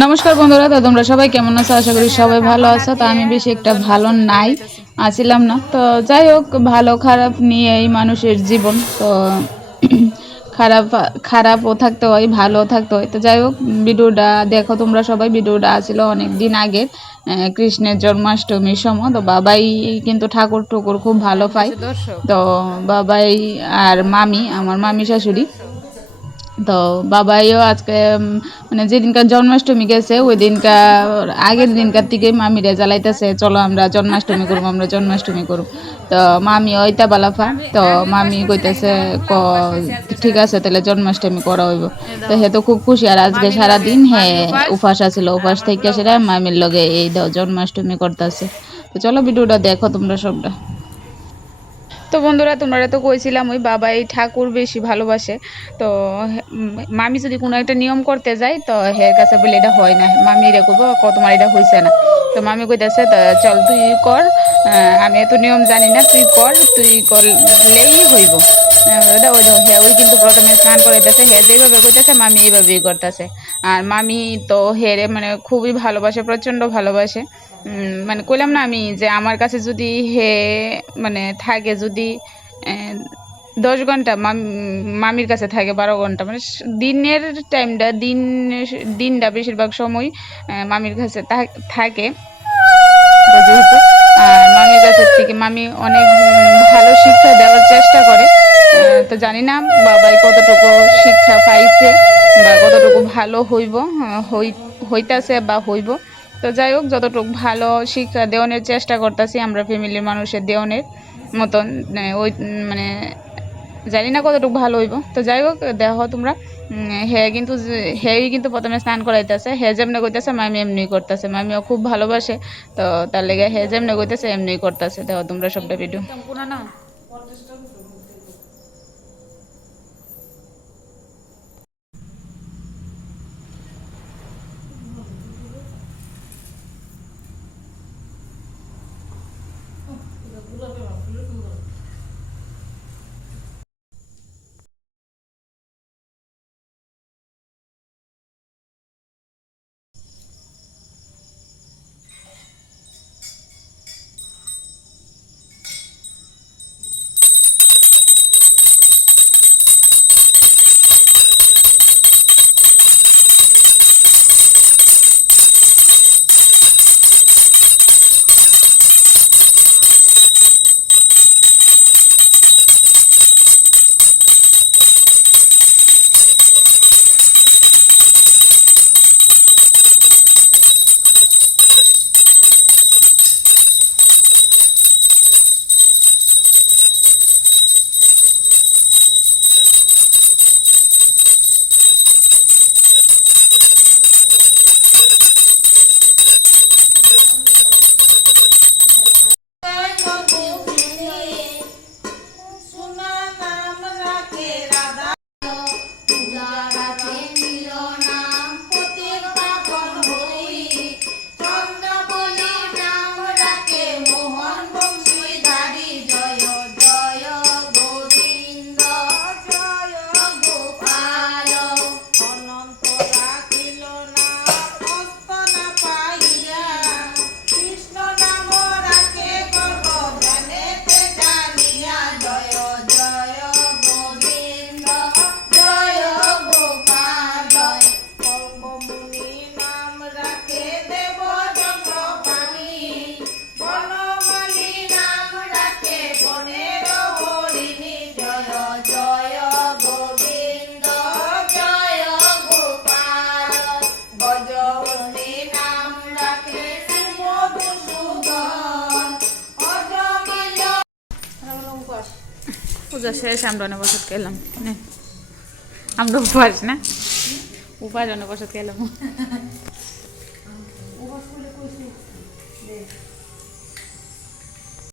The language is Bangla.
নমস্কার বন্ধুরা তো তোমরা সবাই কেমন আছো? আশা করি সবাই ভালো আছো। তো আমি বেশি একটা ভালো নাই আছিলাম না। তো যাই হোক ভালো খারাপ নিয়েই মানুষের জীবন। তো খারাপ খারাপও থাকতে হয় ভালোও থাকতে হয়। তো যাই হোক ভিডিওটা দেখো তোমরা সবাই ভিডিওটা আছিল অনেক দিন আগে কৃষ্ণের জন্মাষ্টমীর সময়। তো বাবাই কিন্তু ঠাকুর ঠুকুর খুব ভালো পায়। তো বাবাই আর মামি আমার মামি শাশুড়ি। তো বাবাইও আজকে মানে যেদিনকার জন্মাষ্টমী গেছে ওই দিনকার আগের দিনকার থেকে মামিরা জ্বালাইতেছে, চলো আমরা জন্মাষ্টমী করব, আমরা জন্মাষ্টমী করব। তো মামি ওইটা বালাফা, তো মামি কইতেছে, ক, ঠিক আছে, তাহলে জন্মাষ্টমী করা হইব। তো হে তো খুব খুশি, আর আজকে সারাদিন হে উপাস আছিল, উপাস থেকে সেটা মামির লগে এই দাও জন্মাষ্টমী করতেছে। তো চলো ভিডিওটা দেখো তোমরা সবটা। তো বন্ধুরা তোমরা তো কইছিলাম, ওই বাবা এই ঠাকুর বেশি ভালোবাসে। তো মামি যদি কোনো একটা নিয়ম করতে যাই তো হের কাছে বলে এটা হয় না। মামি রে করব তোমার এটা হয়েছে না। তো মামি কইতাছে, তো চল তুই কর। আমি এত নিয়ম জানি না, তুই কর, তুই করলেই হইব। ওটা ওই ওই কিন্তু প্রথমে স্নান করাইতেছে হ্যাঁ যেভাবে কইতেছে, মামি এইভাবেই করতেছে। আর মামি তো হেরে মানে খুবই ভালোবাসে, প্রচণ্ড ভালোবাসে। মানে কইলাম না আমি যে আমার কাছে যদি হে মানে থাকে, যদি দশ ঘণ্টা মাম- মামির কাছে থাকে, বারো ঘণ্টা মানে দিনের টাইমটা, দিন, দিনটা বেশিরভাগ সময় মামির কাছে থাকে। যেহেতু, আর মামির কাছের থেকে মামি অনেক ভালো শিক্ষা দেওয়ার চেষ্টা করে। তো জানি না বাবাই কতটুকু শিক্ষা পাইছে বা কতটুকু ভালো হইব হইতাছে বা হইব। তো যাই হোক, যতটুকু ভালো শিক্ষা দেওয়ানোর চেষ্টা করতেছি আমরা ফ্যামিলির মানুষের দেওয়ানের মতন ওই মানে জানি না কতটুকু ভালো হইব। তো যাই হোক, দেখো তোমরা হে কিন্তু হেই কিন্তু প্রথমে স্নান করাইতেছে, হে যেমনি কইতেছে মামি এমনি করতেছে। মামিও খুব ভালোবাসে, তো তার লেগে হে যেমনি কইতেছে এমনি করতেছে। দেখো তোমরা সবটা ভিডিও পূজা শেষ আমরা অনেক বছর খেলাম। আমরা উপাস না? উপাস অনেক বছর খেলাম